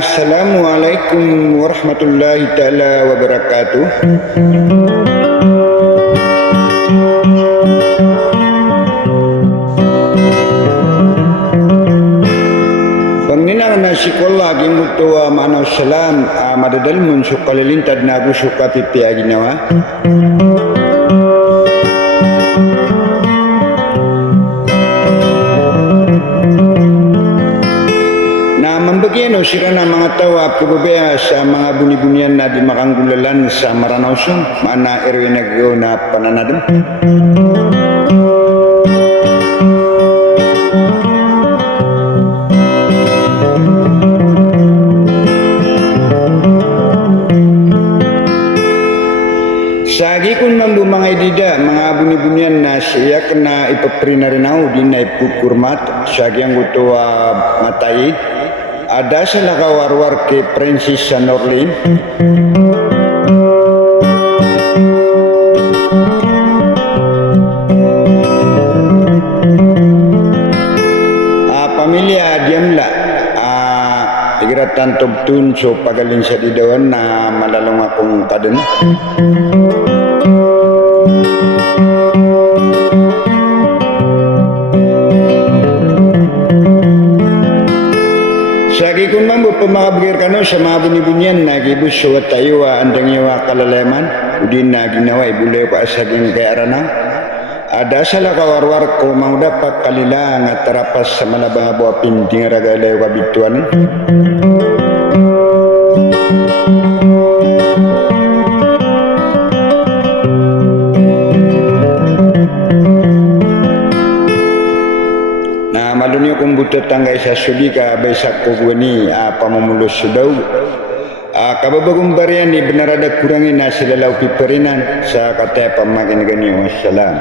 Assalamualaikum warahmatullahi taala wabarakatuh. Pangnina na sikola gimuto manaw salam madadal mun sukalilintad na abu suka pipi aginawa. Membagyan sila ng mga tawa pababaya sa mga buni-bunian na di makanggulalan sa Maranawsong mana Erwin Nagaw na pananadam. Sagi kung mambu mga idida, mga buni-bunian na siya kena ipaprinarinao di na ipukurmat sagi ang guto matay. Ada sa nakawarwar kay Princess sa Norlin. Pamilya diamla igratan tubtun so pagaling sa didawan na malalong akong kaden. Sagi kung mambo pamabagir kano sa mga bunibunyan na gibus so tayo andang yawa kalalaman udin na ginawa ibulay ko asaging kay arana. Ada sa lakawarwar ko mau dapat kalila nga tarapas sa malabang abuwa pinting ragalay wabituan. Malunyo kung buto tanggay sa suli ka baysak ko gani pamumulos sudaw. Kababagong barian ni benarada kurangin na sila lau piperinan sa kataya pamakin gani. Wassalam.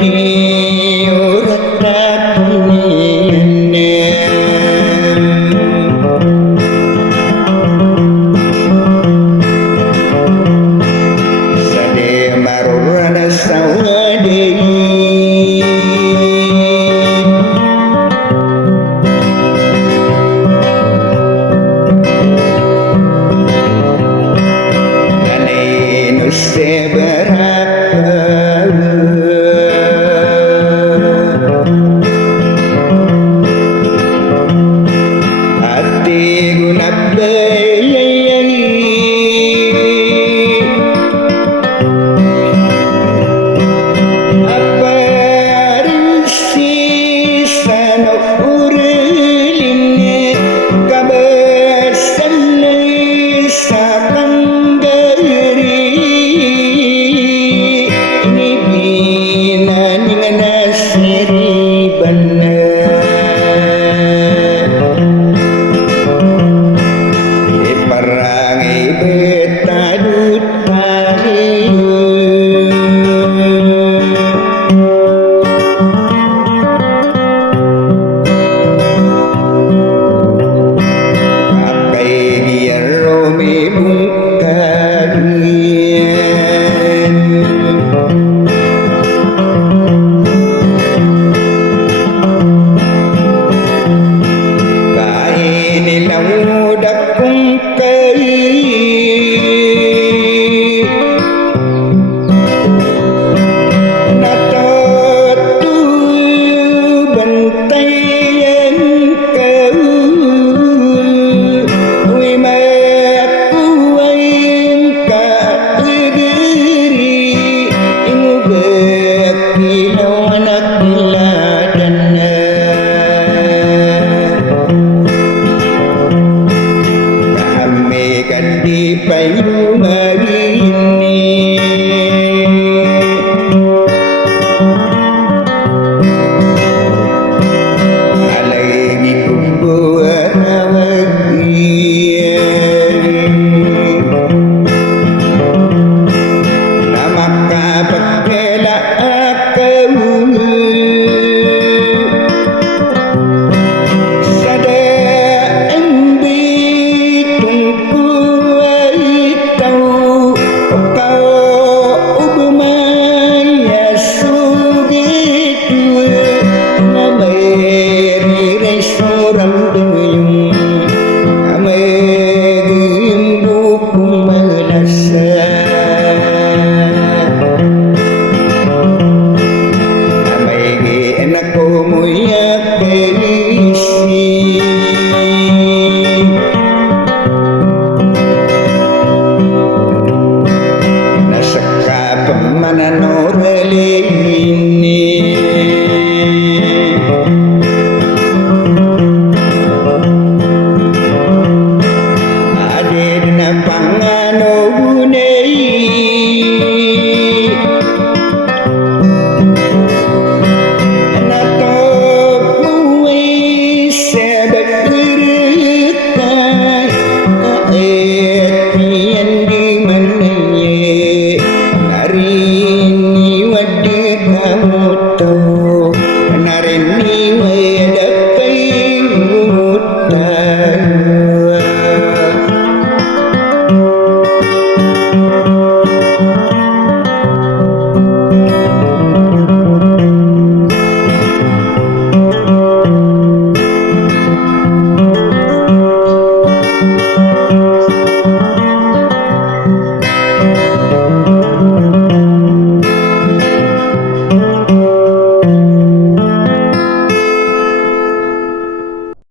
Udi